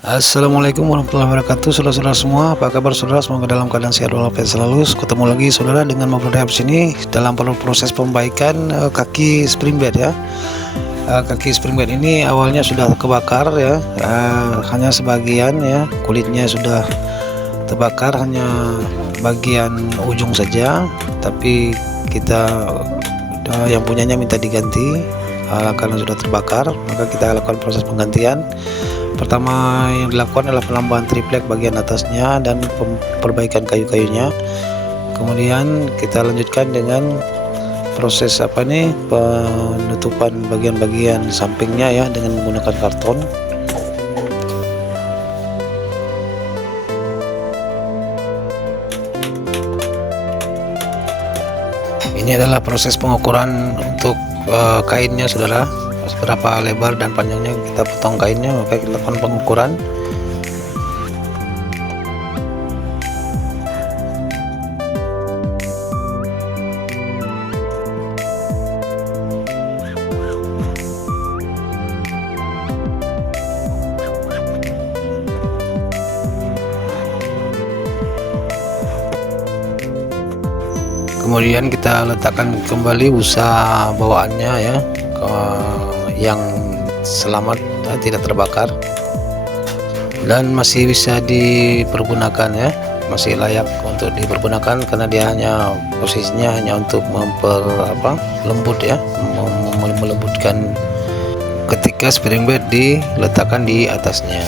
Assalamualaikum warahmatullahi wabarakatuh, saudara-saudara semua. Apa kabar saudara? Semoga dalam keadaan sehat walafiat selalu. Ketemu lagi saudara dengan membuat sini dalam proses pembaikan kaki springbed ya. Kaki springbed ini awalnya sudah kebakar ya, hanya sebagian ya, kulitnya sudah terbakar, hanya bagian ujung saja. Tapi kita yang punyanya minta diganti karena sudah terbakar, maka kita lakukan proses penggantian. Pertama yang dilakukan adalah penambahan triplek bagian atasnya dan perbaikan kayu-kayunya. Kemudian kita lanjutkan dengan proses penutupan bagian-bagian sampingnya ya, dengan menggunakan karton. Ini adalah proses pengukuran untuk kainnya saudara, berapa lebar dan panjangnya kita potong kainnya, maka kita lakukan pengukuran. Kemudian kita letakkan kembali busa bawaannya ya, yang selamat tidak terbakar dan masih bisa dipergunakan ya, masih layak untuk dipergunakan karena dia hanya posisinya hanya untuk lembut ya, melembutkan ketika springbed diletakkan di atasnya.